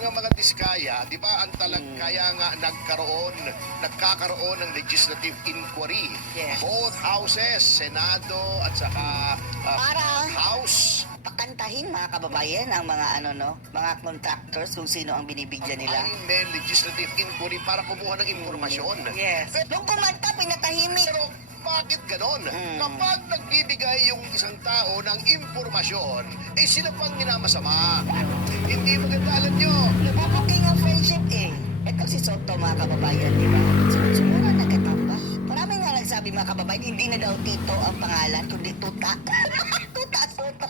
nga mga diskaya, di ba, ang kaya nga nagkakaroon ng legislative inquiry. Yes. Both houses, Senado at saka Para House. pakantahin mga kababayan ang mga mga contractors kung sino ang binibigyan nila. Ay, may legislative inquiry para kumuha ng impormasyon. Yes. Nung kumanta, pinatahimik. Pero bakit ganon? Kapag nagbibigay yung isang tao ng impormasyon, sila pang minamasama. Hindi maganda, alam nyo. Nabubuking ang friendship eh. Ito si Soto mga kababayan, di ba? Siguro nagkatapa. Marami nga nagsabi mga kababayan, hindi na daw Tito ang pangalan, kundi Tuta. Tuta, Soto.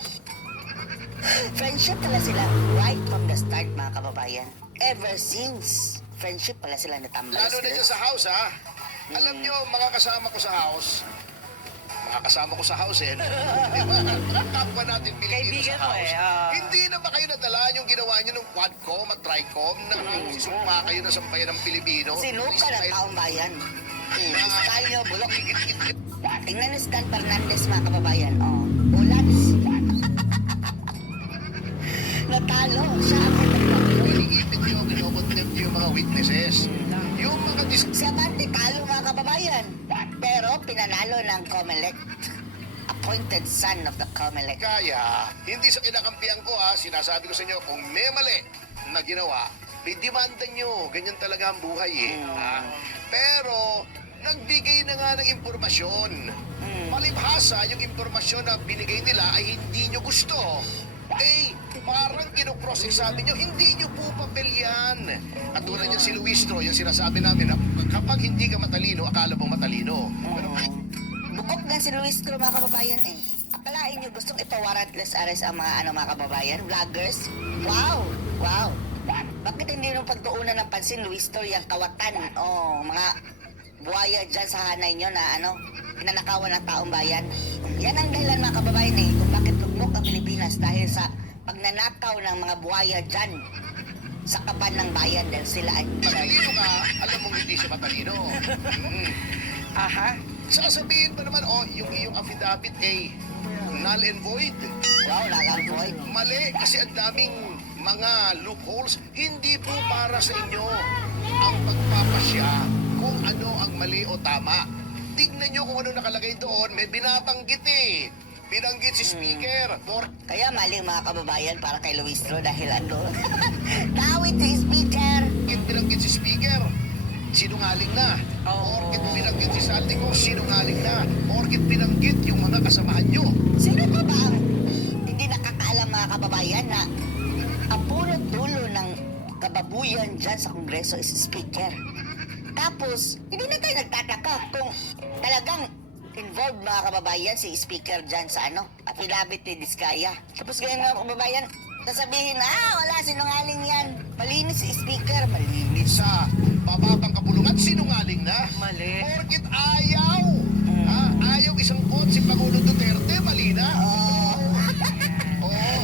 Friendship pala sila right from the start mga kababayan. Ever since, friendship pala sila natambal Lalo na dyan sa house, ha? Alam nyo, mga kasama ko sa house, di ba? Mga kapwa natin Pilipino Kaibigan sa mo house. eh, Hindi na ba kayo nadala yung ginawa nyo ng Quadcom at Tricom na sumpa kayo na sampayan ng Pilipino? Sinuka ng taong bayan. Mga- Style nyo, bulok. Igit-igit. Tingnan ni Stan Fernandez mga kababayan. Oh, ulats. Natalo. Siya ang nagpapalo. Iniipit nyo, kinokontempt nyo yung mga witnesses. Yung mga Si Abante talo mga kababayan. Pero pinanalo ng COMELEC. Appointed son of the COMELEC. kaya, hindi sa kinakampihan ko, ha, sinasabi ko sa inyo, kung may mali na ginawa, may demanda nyo. Ganyan talaga ang buhay, eh. Ha? Pero, nagbigay na nga ng impormasyon. Palibhasa, yung impormasyon na binigay nila ay hindi nyo gusto. Parang kinocross-examine nyo, hindi nyo po papel yan. At tulad yan si Luistro, yung sinasabi namin na kapag hindi ka matalino, akala mo matalino. Pero, Bukok nga si Luis Cruz mga kababayan eh. Akalain nyo gustong ipa-warrantless arrest ang mga mga kababayan, vloggers? Wow! Wow! Bakit hindi nung pagtuunan ng pansin, Luis Cruz, yung kawatan? Mga buhaya dyan sa hanay nyo na pinanakawan ng taong bayan. Yan ang dahilan mga kababayan eh, kung bakit lugmok ang Pilipinas dahil sa pagnanakaw ng mga buhaya dyan sa kaban ng bayan dahil sila ay matalino ka, alam mong hindi siya matalino. Aha. Sasabihin mo naman, yung iyong affidavit null and void. wow, nakaboy. Mali kasi ang daming mga loopholes. Hindi po para sa inyo ang pagpapasya kung ano ang mali o tama. Tignan nyo kung ano nakalagay doon. May binabanggit eh. Binanggit si speaker. Kaya mali mga kababayan para kay Luis Cruz dahil Tawid si speaker. Binanggit si speaker. Sinungaling na. Porkit binanggit si Saldico, sinungaling na. Porkit binanggit yung mga kasamahan nyo. Sino pa ba ang hindi nakakaalam mga kababayan na ang punot dulo ng kababuyan dyan sa Kongreso is speaker. Tapos, hindi na tayo nagtataka kung talagang involved mga kababayan si speaker dyan sa affidavit ni Diskaya. Tapos ganyan mga kababayan, sasabihin, wala, sinungaling yan. Malinis si speaker, malinis. Sa bababang kapulungan, sinungaling na. Mali. Porkit ayaw. Ayaw isang quote si Pangulo Duterte, mali na.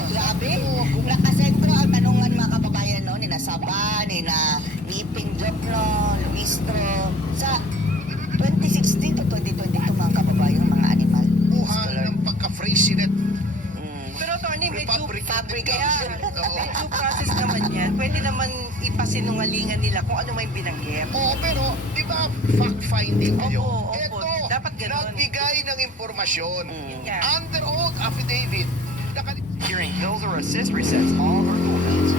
Grabe, nakasentro ang tanungan mga kababayan ni Nasaba, ni Ipin Jokno, Luistro, sa 2016 to 2022 mga kababayan, mga animal. Buhan ng pagka-phrase net. Pero Tony, may Fabrication. may due process naman yan. Pwede naman ipasinungalingan nila kung ano may binanggit. Oo, pero di ba fact-finding kayo? Opo, Ito, dapat ganun. nagbigay ng impormasyon. Yun nga. Under oath affidavit. Hearing bills or assist resets all virtual bills.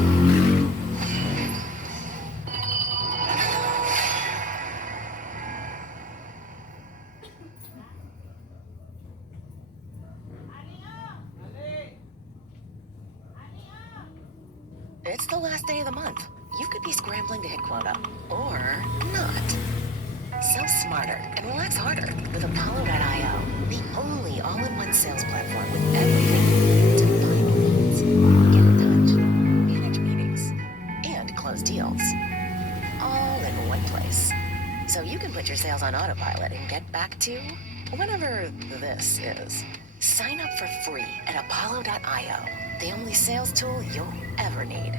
It's the last day of the month. You could be scrambling to hit quota, or not. Sell smarter and relax harder with Apollo.io, the only all-in-one sales platform with everything you need to find leads, get in touch, manage meetings, and close deals. All in one place. So you can put your sales on autopilot and get back to whatever this is. Sign up for free at Apollo.io, the only sales tool you'll ever need.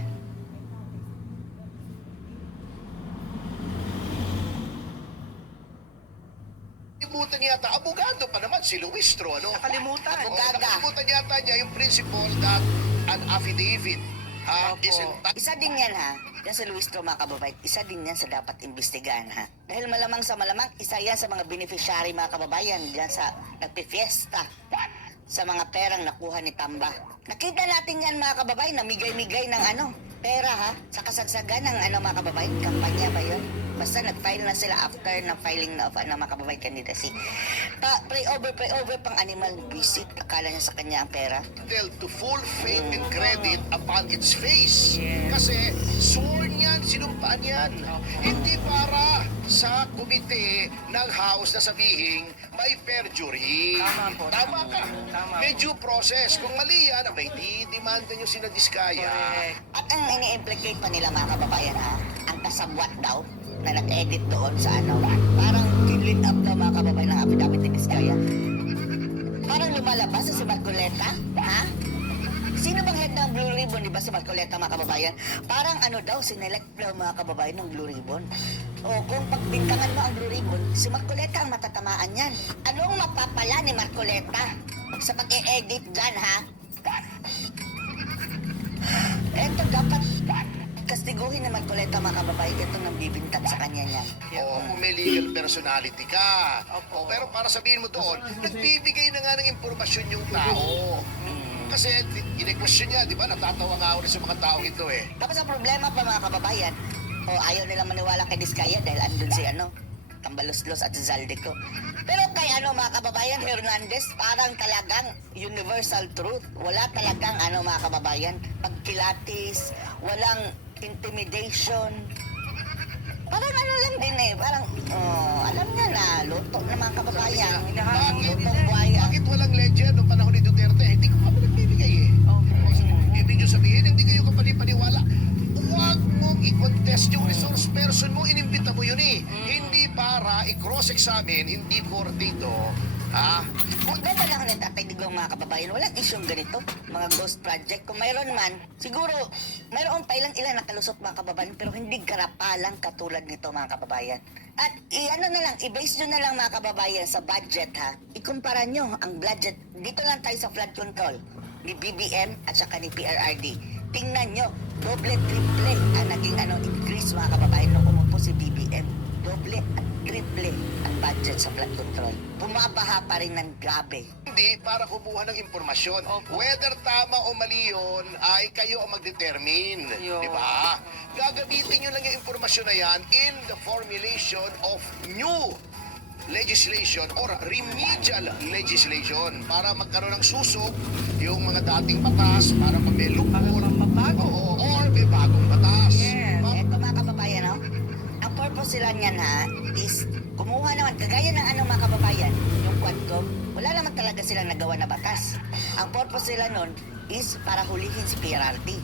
Nakalimutan yata, abogado pa naman si Luistro, ano? Nakalimutan. Nakalimutan yata niya yung principle that an affidavit Opo. Isa din yan ha. Yan sa Luis Tro mga kababayan, isa din yan sa dapat imbestigahan ha. Dahil malamang sa malamang, isa yan sa mga beneficiary mga kababayan dyan sa nagpifiesta sa mga perang nakuha ni Tamba. Nakita natin yan mga kababayan, namigay-migay ng pera ha, sa kasagsagan ng mga kababayan, kampanya ba yun? Basta nag-file na sila after ng filing of mga kababayan candidacy. Pray over pang animal visit. Akala niya sa kanya ang pera. To full faith and credit upon its face. Yes. Kasi sworn yan, sinumpaan yan. Hindi para sa komite ng House na sabihin may perjury. Tama po. Tama ka. Tama May po. due process. Kung mali yan, abay, di-demanda nyo sina Diskaya. Correct. At ang ini-implicate pa nila mga kababayan ha, ang kasabwat daw na nag-edit doon sa parang kinlit up daw mga kababayan ng affidavit ni Vizcaya. Parang lumalabas sa si Marcoleta, ha? Sino bang head ng Blue Ribbon, di ba si Marcoleta mga kababayan? Parang daw, sinelect daw mga kababayan ng Blue Ribbon. O kung pagbintangan mo ang Blue Ribbon, si Marcoleta ang matatamaan yan. Anong mapapala ni Marcoleta sa pag-e-edit dyan, ha? Eto dapat kastiguhin na Marcoleta mga kababayan ito nang bibintag sa kanya niyan. Oo, kung may legal personality ka. Opo. Pero para sabihin mo doon, nagbibigay na nga ng impormasyon yung tao. Kasi in-question niya, di ba? Natatawa nga ako rin sa mga tao ito eh. Tapos ang problema pa mga kababayan, ayaw nilang maniwala kay Diskaya dahil andun si Tambalos-los at si Zaldico. Pero kay mga kababayan, Hernandez, parang talagang universal truth. Wala talagang mga kababayan, pagkilatis, walang intimidation. Parang lang din eh, parang alam niya na, luto ng mga kababayan. Hinahanap Bakit? Lutong buhaya. Bakit walang legend noong panahon ni Duterte? Hindi ko kami nagbibigay eh. Ibig nyo sabihin, hindi kayo kapani-paniwala. Huwag mong i-contest yung resource person mo, inimbita mo yun eh. Hindi para i-cross-examine, hindi for dito. Ha? Kung ganda lang ng Tatay Digong mga kababayan, walang isyong ganito, mga ghost project. Kung mayroon man, siguro, mayroon pa ilang nakalusot mga kababayan, pero hindi karapalang katulad nito mga kababayan. At i-base nyo na lang mga kababayan sa budget ha. Ikumpara nyo ang budget, dito lang tayo sa flood control, ni BBM at saka ni PRRD. Tingnan nyo, doble, triple ang naging increase mga kababayan nung umupo si BBM. Doble at triple ang budget sa flood control. Pumabaha pa rin ng grabe. Hindi para kumuha ng impormasyon. Opo. Whether tama o mali yun, ay kayo ang mag-determine. Yun. Di ba? Gagamitin nyo lang yung impormasyon na yan in the formulation of new legislation or remedial legislation para magkaroon ng susok yung mga dating batas para pag may loophole Mapapago. or may bagong batas. Yes. Eto mga kababayan, ang purpose sila niyan is kumuha naman, kagaya ng mga kababayan, yung Quadcom, wala naman talaga silang nagawa na batas. Ang purpose sila nun is para hulihin si PRRD.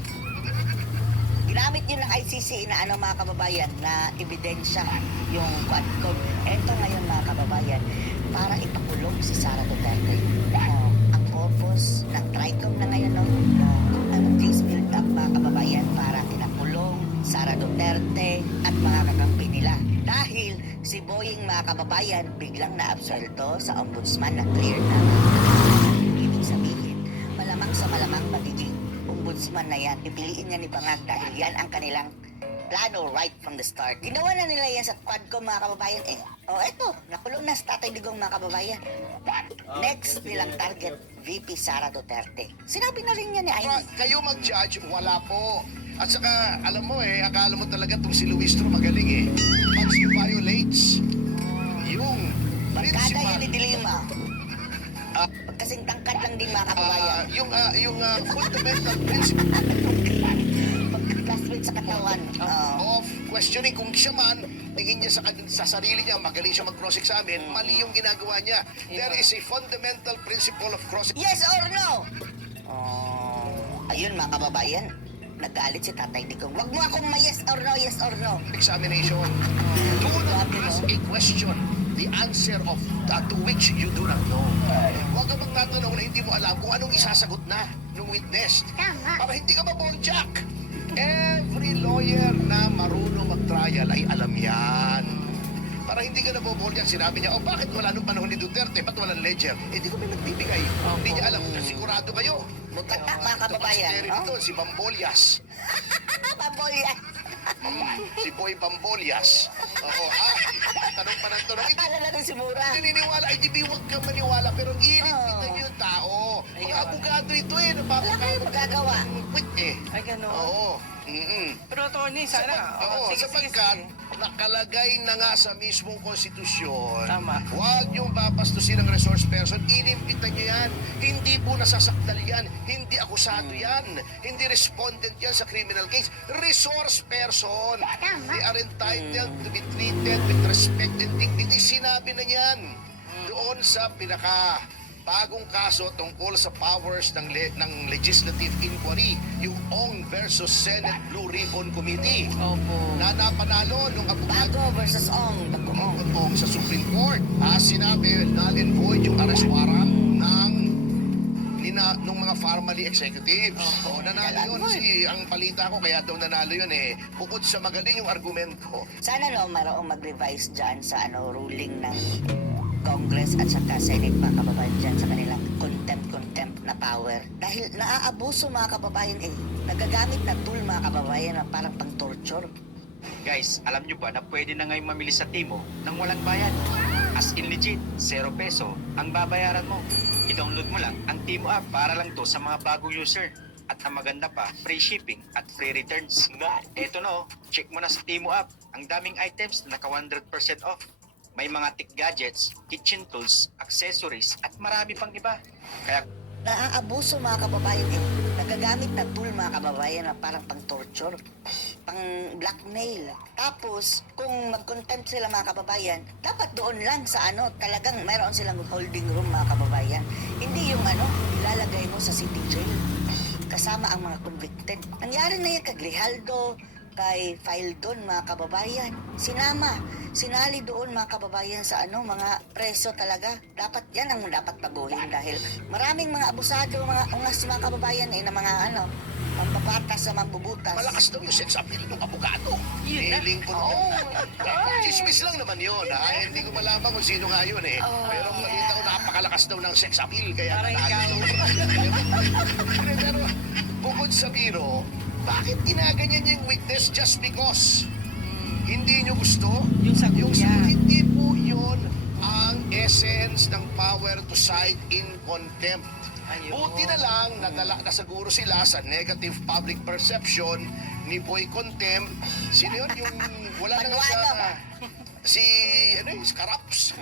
Ginamit yun ng ICC na mga kababayan na ebidensya yung Quadcom. Eto ngayon mga kababayan, para ipakulong si Sara Duterte. Ang purpose ng TRICOM na ngayon, ang case build up mga kababayan para pinakulong Sara Duterte at mga kakampi nila. Dahil si Boying mga kababayan biglang naabsuelto sa ombudsman na clear na. Ibig sabihin, malamang sa malamang magiging ombudsman na yan, pipiliin niya ni Bangag dahil yan ang kanilang plano right from the start. Ginawa na nila yan sa Quadcom mga kababayan eh. Eto, nakulong na sa Tatay Digong mga kababayan. Next nilang target, VP Sara Duterte. Sinabi na rin niya ni Amy. Kayo mag-judge, wala po. At saka, alam mo akala mo talaga itong si Luistro magaling eh. Pag si violates yung Barkada yan ni principal, Dilima. Pagkasing tangkad lang din mga kababayan. yung fundamental principle Pagka-classmate sa katawan. of questioning kung siya man, tingin niya sa sarili niya, magaling siya mag-cross-examine, mali yung ginagawa niya. There is a fundamental principle of cross-examination. Yes or no? Ayun mga kababayan, nagalit si Tatay Digong. Wag mo akong yes or no, yes or no. Do not ask a question, the answer of that to which you do not know. Huwag ka magtatanong na hindi mo alam kung anong isasagot na ng witness. Para hindi ka maboljak. Every lawyer na marunong mag-trial ay alam yan. Para hindi ka naboboljak, sinabi niya, bakit wala nung panahon ni Duterte? Ba't walang ledger? Di kami nagbibigay. Hindi niya alam. Sigurado kayo. Mutata mga Ito pa si kababayan. Terry dito, si Bambolyas. Bambolya. Si Boy Bambolias. Oo, tanong pa ng tanong. Akala natin si Mura. Naniniwala, ay di huwag kang maniwala, pero inipitan niyo yung tao. Mga Ayun. abogado ito eh, Wala kayong magagawa. Quit eh. Ay, gano'n. Oo. Pero attorney, sana. Oo, sige, sapagkat sige. nakalagay na nga sa mismong konstitusyon, Tama. huwag yung papastusin ng resource person, inimpitan niyo yan. Hindi po nasasakdal yan, hindi akusado yan, hindi respondent yan sa criminal case. Resource person. They are entitled to be treated with respect and dignity. Sinabi na yan doon sa pinaka bagong kaso tungkol sa powers ng legislative inquiry, yung Ong versus Senate Blue Ribbon Committee Opo. na napanalo nung abogado Bago versus Ong. Ong sa Supreme Court. Sinabi, null and void yung arrest warrant nung mga family executives. Nanalo yun. Ang balita ko, kaya daw nanalo yun eh. Bukod sa magaling yung argumento, Sana no, maraong mag-revise dyan sa ruling ng Congress at saka Senate, mga kababayan, dyan sa kanilang contempt na power. Dahil naaabuso, mga kababayan, nagagamit na tool, mga kababayan, na parang pang-torture. Guys, alam nyo ba na pwede na ngayon mamili sa Timo nang walang bayad? As in legit, 0 peso ang babayaran mo. I-download mo lang ang Timo app para lang to sa mga bagong user. At ang maganda pa, free shipping at free returns. Eto na check mo na sa Timo app. Ang daming items na naka 100% off. May mga tech gadgets, kitchen tools, accessories, at marami pang iba. Kaya Naaabuso, mga kababayan, nagagamit na tool, mga kababayan, na parang pang-torture, pang-blackmail. Tapos, kung mag-contempt sila, mga kababayan, dapat doon lang sa talagang mayroon silang holding room, mga kababayan. Hindi yung ilalagay mo sa city jail kasama ang mga convicted. Nangyari na yan kay Grijaldo, kay Fildon, mga kababayan. Sinali doon, mga kababayan, sa mga preso talaga. Dapat yan ang dapat baguhin dahil maraming mga abusado, mga ungas, mga kababayan, na mga mambabatas sa mambubutas. malakas daw yung sex appeal ng abogado. Yun na. Lincoln. Chismis lang naman yun. Hindi ko malaman kung sino nga yun eh. Pero balita ko napakalakas daw ng sex appeal. Kaya Parang nanalo. Pero bukod sa biro, bakit ginaganyan niyo yung witness just because hindi niyo gusto? Yung sagot niya. Hindi po yun ang essence ng power to cite in contempt. Ayun. Buti na lang nadala na siguro sila sa negative public perception ni Boy Contempt. Sino yun? Yung wala na Manuano ba? si Scaraps.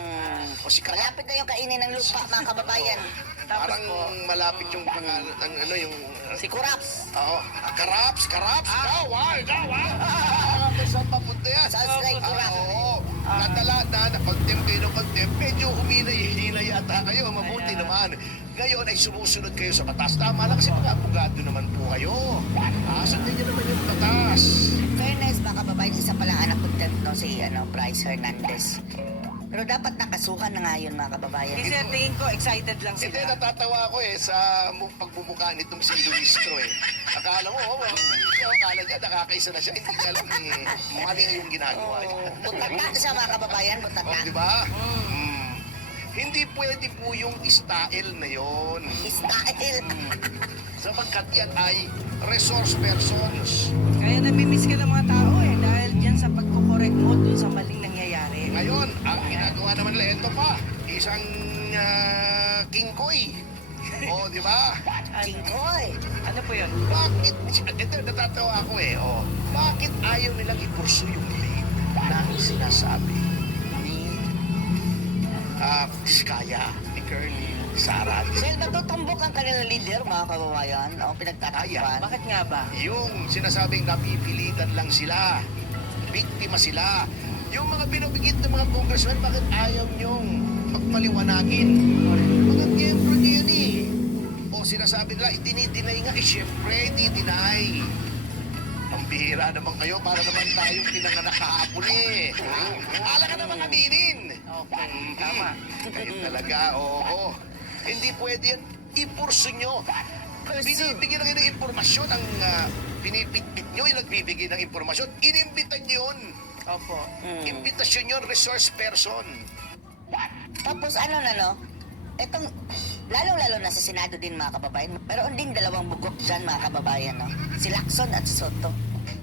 O si Karap. Malapit na yung kainin ng lupa, mga kababayan. Parang malapit yung yung Si Kuraps. Oo, Karaps. Ikaw. Saan papunta yan? Sounds like Kuraps. Oo. Nadala na, napag-tempt kayo ng contempt. Medyo huminay-hina yata kayo. Mabuti Ayan. naman. Ngayon ay sumusunod kayo sa batas. Tama lang kasi mga abogado naman po kayo. Sundin niyo naman yung batas. Fairness, mga kababayan, isa palang anak contempt, si Bryce Hernandez. Pero dapat nakasuhan na nga yun, mga kababayan. Kasi tingin ko, excited lang Hindi, sila. natatawa ko sa pagbubuka nitong si Luistro eh. Akala mo, akala niya nakakaisa na siya. Hindi niya alam mali yung ginagawa niya. Butata siya, mga kababayan, butata. Di ba? Hindi pwede po yung style na yon. Style. Sapagkat yan ay resource persons. Kaya namimiss ka ng mga tao dahil dyan sa pagkukorek mo dun sa maling nangyayari. Ngayon, ang ginagawa naman nila, ito pa, isang King Koy. O, di ba? Chingkoy. Ano po yun? Bakit, ito, natatawa ako bakit ayaw nilang ipursu yung lead na sinasabi ni Vizcaya, ni Colonel Sara? Dahil matutumbok ang kanilang leader, mga kababayan, o Ayan. pinagtatakpan. Bakit nga ba? Yung sinasabing napipilitan lang sila, biktima sila. Yung mga binubigit ng mga congressman, bakit ayaw niyong magpaliwanagin? Mga miyembro niyo yun O sinasabi nila, idinidinay nga, syempre, ididinay. Ang bihira naman kayo, para naman tayong pinanganak kahapon Ala ka naman aminin. Okay, tama. Kayo talaga, oo. Hindi pwede yan. Ipurso nyo. Binibigyan lang ng impormasyon ang pinipitpit nyo, yung nagbibigay ng impormasyon. Inimbitan nyo yun. Opo. Imbitasyon yun, resource person. Tapos etong, lalong-lalo na sa Senado din, mga kababayan, pero ding dalawang bugok dyan, mga kababayan, si Lacson at si Soto.